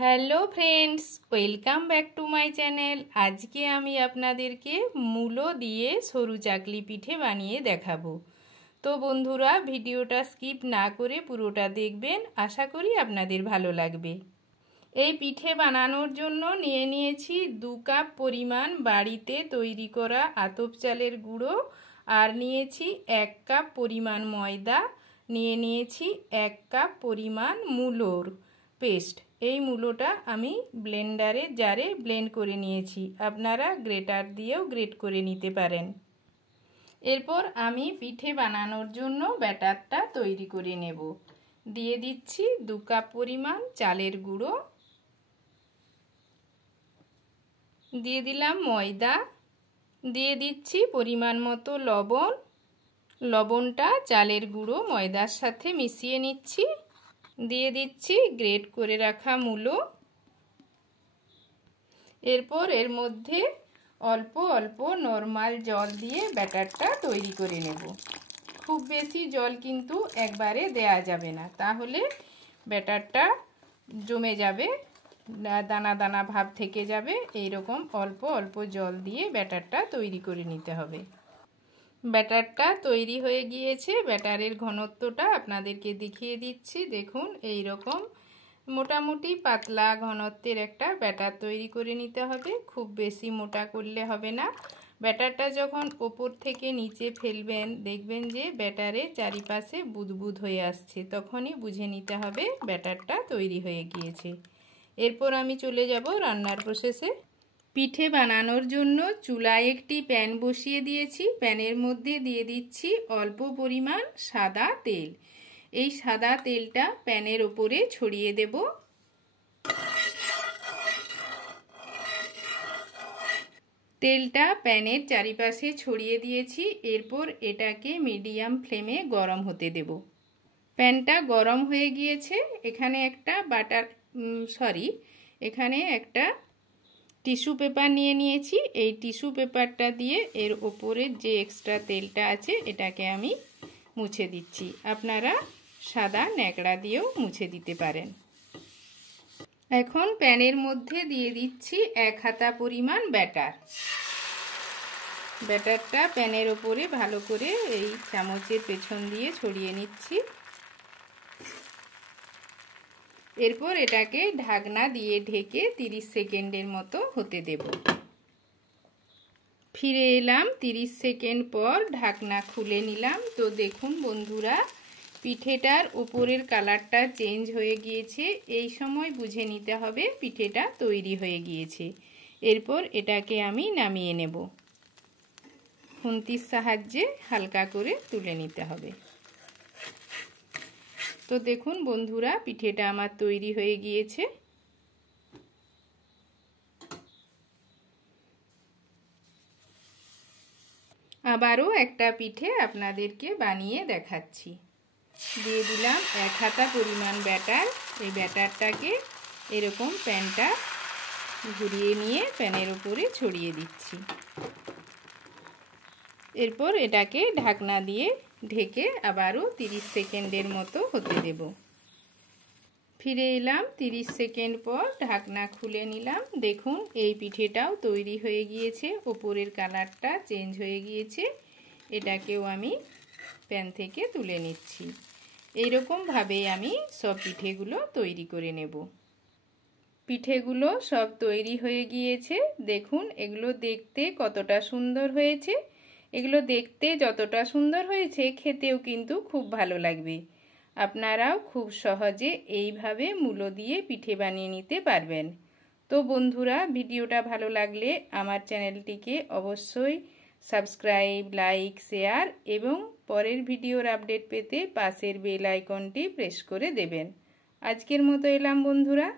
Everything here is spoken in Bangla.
Hello friends, welcome back to my channel. আজকে আমি আপনাদেরকে মূলো দিয়ে সরু চাকলি পিঠে বানিয়ে দেখাবো। তো বন্ধুরা, ভিডিওটা স্কিপ না করে পুরোটা দেখবেন, আশা করি আপনাদের ভালো লাগবে। এই পিঠে বানানোর জন্য নিয়ে নিয়েছি 2 কাপ পরিমাণ বাড়িতে তৈরি করা আতপ চালের গুঁড়ো, আর নিয়েছি 1 কাপ পরিমাণ ময়দা, নিয়েছি 1 কাপ পরিমাণ মূলোর পেস্ট। এই মূলোটা আমি ব্লেন্ডারে জারে ব্লেন্ড করে নিয়েছি, আপনারা গ্রেটার দিয়েও গ্রেট করে নিতে পারেন। এরপর আমি পিঠে বানানোর জন্য ব্যাটারটা তৈরি করে নেব। দিয়ে দিচ্ছি 2 কাপ পরিমাণ চালের গুঁড়ো, দিয়ে দিলাম ময়দা, দিয়ে দিচ্ছি পরিমাণ মতো লবণ। লবণটা চালের গুঁড়ো ময়দার সাথে মিশিয়ে নিচ্ছি। দিয়ে দিচ্ছি গ্রেট করে রাখা মূলো। এরপর এর মধ্যে অল্প অল্প নরমাল জল দিয়ে ব্যাটারটা তৈরি করে নেব। খুব বেশি জল কিন্তু একবারে দেয়া যাবে না, তাহলে ব্যাটারটা জমে যাবে, দানা দানা ভাব থেকে যাবে। এই রকম অল্প অল্প জল দিয়ে ব্যাটারটা তৈরি করে নিতে হবে। ব্যাটারটা তৈরি হয়ে গিয়েছে। ব্যাটারের ঘনত্বটা আপনাদেরকে দেখিয়ে দিচ্ছি। দেখুন, এই রকম মোটামুটি পাতলা ঘনত্বের একটা ব্যাটার তৈরি করে নিতে হবে। খুব বেশি মোটা করলে হবে না। ব্যাটারটা যখন ওপর থেকে নিচে ফেলবেন, দেখবেন যে ব্যাটারের চারিপাশে বুদবুদ হয়ে আসছে, তখনই বুঝে নিতে হবে ব্যাটারটা তৈরি হয়ে গিয়েছে। এরপর আমি চলে যাব রান্নার প্রসেসে। পিঠে বানানোর জন্য চুলায় একটি প্যান বসিয়ে দিয়েছি। প্যানের মধ্যে দিয়ে দিচ্ছি অল্প পরিমাণ সাদা তেল। এই সাদা তেলটা প্যানের ওপরে ছড়িয়ে দেব। তেলটা প্যানের চারিপাশে ছড়িয়ে দিয়েছি। এরপর এটাকে মিডিয়াম ফ্লেমে গরম হতে দেব। প্যানটা গরম হয়ে গিয়েছে। এখানে একটা টিস্যু পেপার নিয়ে নিয়েছি। এই টিস্যু পেপারটা দিয়ে এর ওপরে যে এক্সট্রা তেলটা আছে এটাকে আমি মুছে দিচ্ছি। আপনারা সাদা ন্যাকড়া দিয়েও মুছে দিতে পারেন। এখন প্যানের মধ্যে দিয়ে দিচ্ছি 1 হাতা পরিমাণ ব্যাটার। ব্যাটারটা প্যানের ওপরে ভালো করে এই চামচের পেছন দিয়ে ছড়িয়ে নিচ্ছি। এরপর এটাকে ঢাকনা দিয়ে ঢেকে 30 সেকেন্ডের মতো হতে দেব। ফিরে এলাম 30 সেকেন্ড পর, ঢাকনা খুলে নিলাম। তো দেখুন বন্ধুরা, পিঠেটার উপরের কালারটা চেঞ্জ হয়ে গিয়েছে। এই সময় বুঝে নিতে হবে পিঠেটা তৈরি হয়ে গিয়েছে। এরপর এটাকে আমি নামিয়ে নেব। খুন্তির সাহায্যে হালকা করে তুলে নিতে হবে। তো দেখুন বন্ধুরা, পিঠেটা আমার তৈরি হয়ে গিয়েছে। আবারও একটা পিঠে আপনাদেরকে বানিয়ে দেখাচ্ছি। দিয়ে দিলাম 1 হাতা পরিমাণ ব্যাটার। এই ব্যাটারটাকে এরকম প্যানটা ঘুরিয়ে নিয়ে প্যানের উপরে ছড়িয়ে দিচ্ছি। এরপর এটাকে ঢাকনা দিয়ে ঢেকে আবারও 30 সেকেন্ডের মতো হতে দেব। ফিরে এলাম 30 সেকেন্ড পর, ঢাকনা খুলে নিলাম। দেখুন এই পিঠেটাও তৈরি হয়ে গিয়েছে। ওপরের কালারটা চেঞ্জ হয়ে গিয়েছে। এটাকেও আমি প্যান থেকে তুলে নিচ্ছি। এইরকমভাবেই আমি সব পিঠেগুলো তৈরি করে নেব। পিঠেগুলো সব তৈরি হয়ে গিয়েছে। দেখুন এগুলো দেখতে কতটা সুন্দর হয়েছে। এগুলো দেখতে যতটা সুন্দর হয়েছে, খেতেও কিন্তু খুব ভালো লাগবে। আপনারাও খুব সহজে এইভাবে মূলো দিয়ে পিঠে বানিয়ে নিতে পারবেন। তো বন্ধুরা, ভিডিওটা ভালো লাগলে আমার চ্যানেলটিকে অবশ্যই সাবস্ক্রাইব, লাইক, শেয়ার এবং পরের ভিডিওর আপডেট পেতে পাশের বেল আইকনটি প্রেস করে দেবেন। আজকের মতো এলাম বন্ধুরা।